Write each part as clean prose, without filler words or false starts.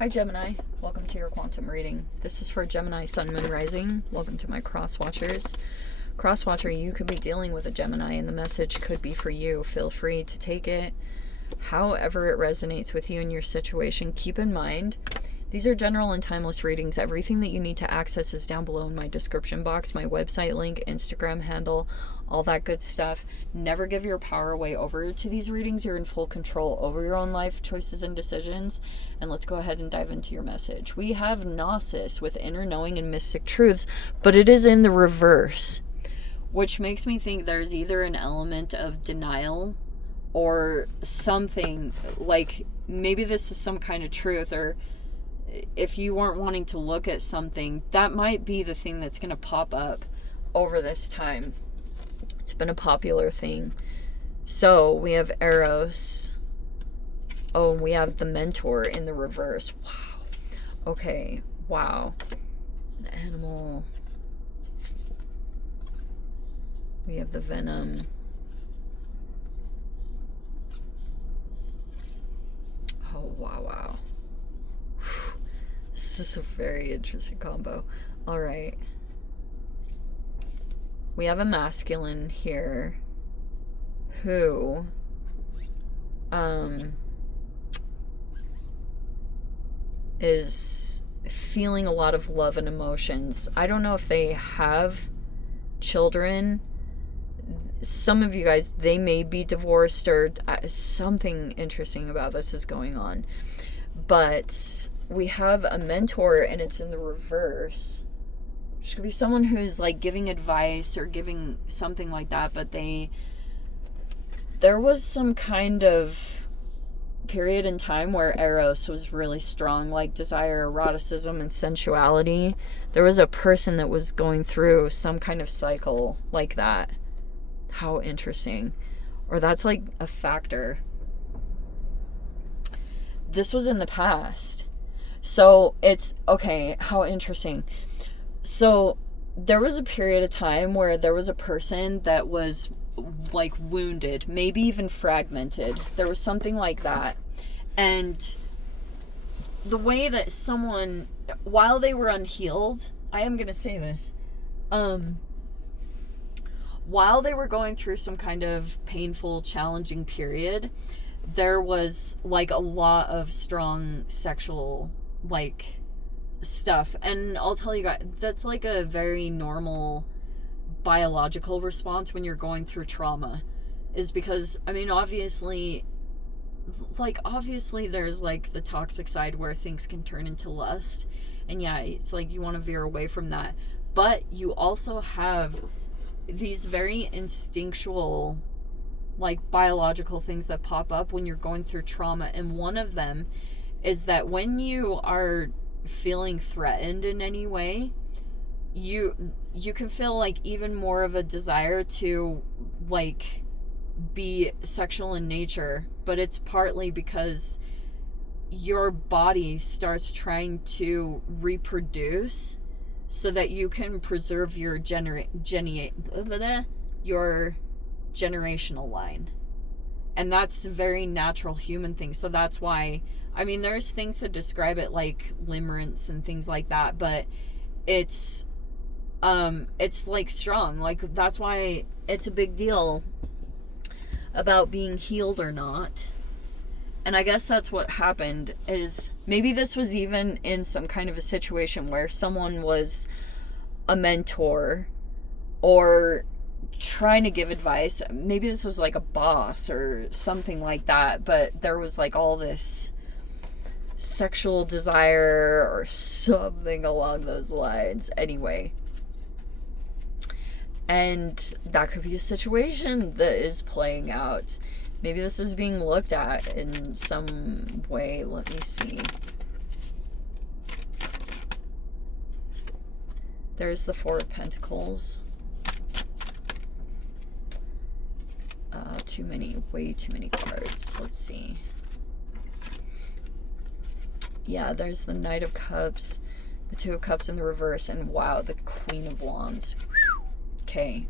Hi Gemini, welcome to your quantum reading. This is for Gemini Sun Moon Rising. Welcome to my cross watchers. Cross watcher, you could be dealing with a Gemini and the message could be for you. Feel free to take it however it resonates with you in your situation. Keep in mind, these are general and timeless readings. Everything that you need to access is down below in my description box, my website link, Instagram handle, all that good stuff. Never give your power away over to these readings. You're in full control over your own life choices and decisions. And let's go ahead and dive into your message. We have Gnosis with inner knowing and mystic truths, but it is in the reverse, which makes me think there's either an element of denial or something, like maybe this is some kind of truth, or if you weren't wanting to look at something, that might be the thing that's going to pop up over this time. It's been a popular thing. So we have Eros. Oh, we have the Mentor in the reverse. Wow. Okay. Wow. The Animal. We have the Venom. Oh, wow. This is a very interesting combo. All right. We have a masculine here who is feeling a lot of love and emotions. I don't know if they have children. Some of you guys, they may be divorced or something interesting about this is going on. But we have a Mentor and it's in the reverse. There's gonna be someone who's like giving advice or giving something like that, but there was some kind of period in time where Eros was really strong, like desire, eroticism, and sensuality. There was a person that was going through some kind of cycle like that. How interesting. Or that's like a factor. This was in the past. So it's, okay, how interesting. So there was a period of time where there was a person that was like wounded, maybe even fragmented. There was something like that. And the way that someone, while they were unhealed, I am going to say this, while they were going through some kind of painful, challenging period, there was like a lot of strong sexual like stuff. And I'll tell you guys, that's like a very normal biological response when you're going through trauma, is because, I mean, obviously there's like the toxic side where things can turn into lust, and yeah, it's like you want to veer away from that, but you also have these very instinctual like biological things that pop up when you're going through trauma. And one of them is that when you are feeling threatened in any way, you can feel like even more of a desire to like be sexual in nature, but it's partly because your body starts trying to reproduce so that you can preserve your generational line. And that's a very natural human thing. So that's why, I mean, there's things to describe it like limerence and things like that, but it's like strong. Like that's why it's a big deal about being healed or not. And I guess that's what happened, is maybe this was even in some kind of a situation where someone was a mentor or trying to give advice. Maybe this was like a boss or something like that, but there was like all this sexual desire or something along those lines. Anyway. And that could be a situation that is playing out. Maybe this is being looked at in some way. Let me see. There's the Four of Pentacles. Way too many cards. Let's see. Yeah, there's the Knight of Cups, the Two of Cups in the reverse, and wow, the Queen of Wands. Okay.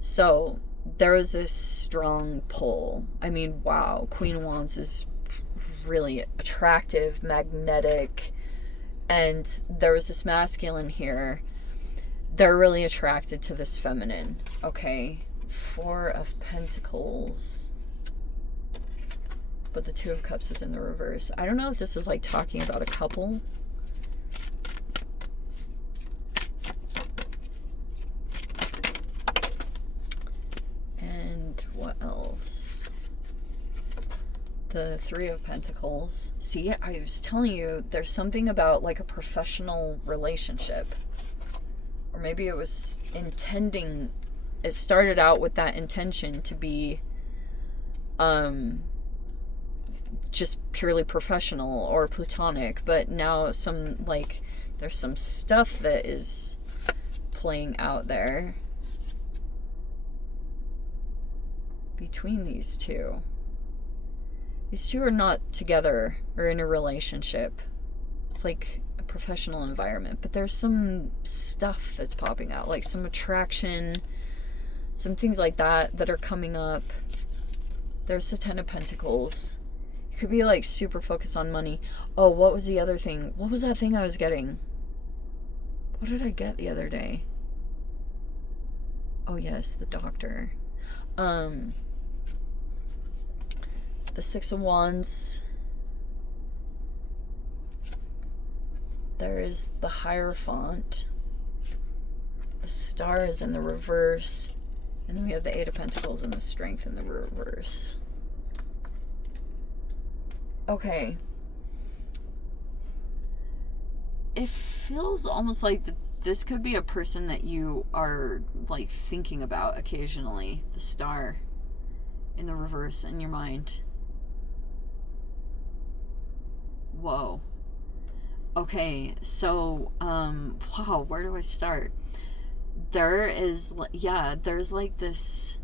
So there was this strong pull. I mean, wow, Queen of Wands is really attractive, magnetic, and there was this masculine here. They're really attracted to this feminine. Okay, 4 of Pentacles. But the 2 of Cups is in the reverse. I don't know if this is like talking about a couple. And what else? The 3 of Pentacles. See, I was telling you, there's something about like a professional relationship. Or maybe it was intending, it started out with that intention to be just purely professional or platonic, but now some, like, there's some stuff that is playing out there between these two. These two are not together or in a relationship. It's like a professional environment, but there's some stuff that's popping out, like some attraction, some things like that that are coming up. There's the 10 of Pentacles. You could be like super focused on money. Oh, what was the other thing? What was that thing I was getting? What did I get the other day? Oh yes, the doctor. The 6 of Wands. There is the Hierophant. The Star is in the reverse. And then we have the 8 of Pentacles and the Strength in the reverse. Okay. It feels almost like this could be a person that you are like thinking about occasionally. The Star in the reverse in your mind. Whoa. Okay, so, wow, where do I start? There is, yeah, there's like this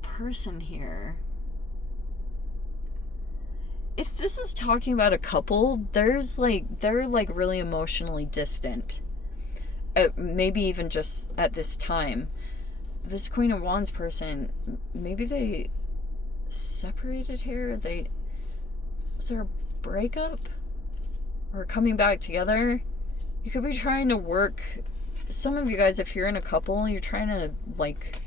person here. If this is talking about a couple, they're like really emotionally distant. Maybe even just at this time. This Queen of Wands person, maybe they separated here? Was there a breakup? Or coming back together? You could be trying to work, some of you guys, if you're in a couple, you're trying to like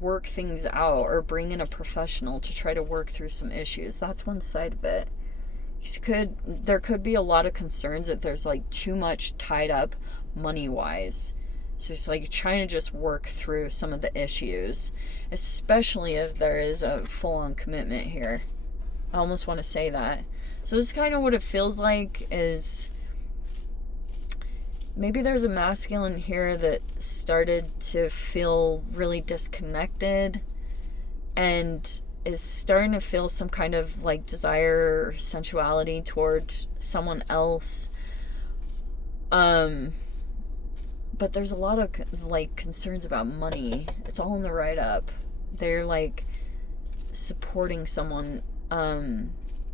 work things out or bring in a professional to try to work through some issues. That's one side of it. There could be a lot of concerns that there's like too much tied up money wise. So it's like you're trying to just work through some of the issues, especially if there is a full-on commitment here. I almost want to say that. So this is kind of what it feels like, is maybe there's a masculine here that started to feel really disconnected and is starting to feel some kind of like desire or sensuality toward someone else. But there's a lot of like concerns about money. It's all in the write-up. They're like supporting someone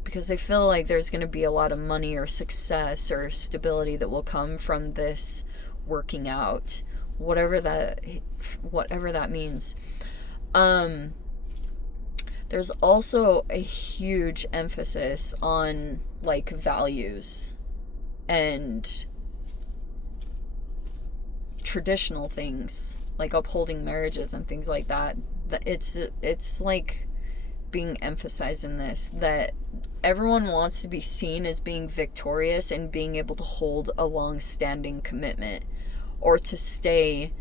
because they feel like there's going to be a lot of money or success or stability that will come from this working out, whatever that means. There's also a huge emphasis on like values and traditional things, like upholding marriages and things like that. It's like being emphasized in this, that everyone wants to be seen as being victorious and being able to hold a long-standing commitment, or to stay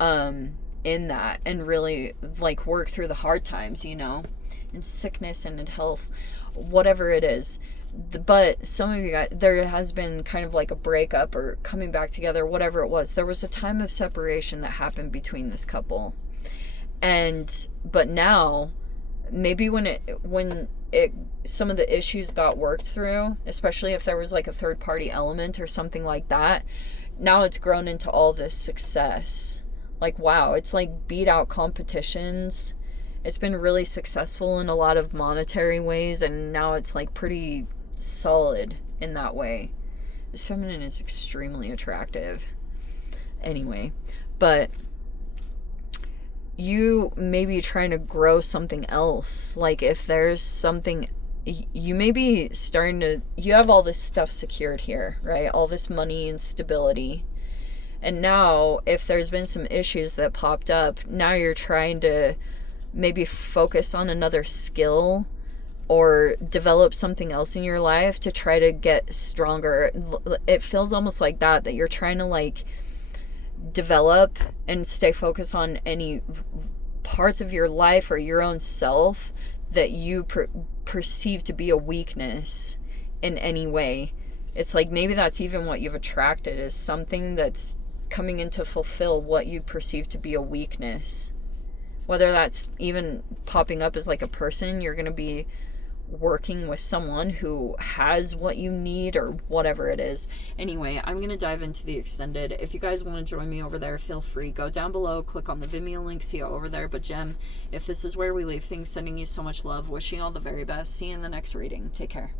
in that and really like work through the hard times, you know, in sickness and in health, whatever it is. But some of you guys, there has been kind of like a breakup or coming back together, whatever it was. There was a time of separation that happened between this couple, but now maybe when some of the issues got worked through, especially if there was like a third party element or something like that, now it's grown into all this success. Like, wow, it's like beat out competitions. It's been really successful in a lot of monetary ways, and now it's like pretty solid in that way. This feminine is extremely attractive. Anyway, but you may be trying to grow something else. Like if there's something, you may be starting to, you have all this stuff secured here, right? All this money and stability. And now if there's been some issues that popped up, now you're trying to maybe focus on another skill or develop something else in your life to try to get stronger. It feels almost like that you're trying to like develop and stay focused on any parts of your life or your own self that you perceive to be a weakness in any way. It's like maybe that's even what you've attracted, is something that's coming in to fulfill what you perceive to be a weakness. Whether that's even popping up as like a person, you're going to be working with someone who has what you need or whatever it is. Anyway, I'm going to dive into the extended. If you guys want to join me over there, feel free. Go down below, click on the Vimeo link, see you over there. But Gem, if this is where we leave things, sending you so much love, wishing you all the very best. See you in the next reading. Take care.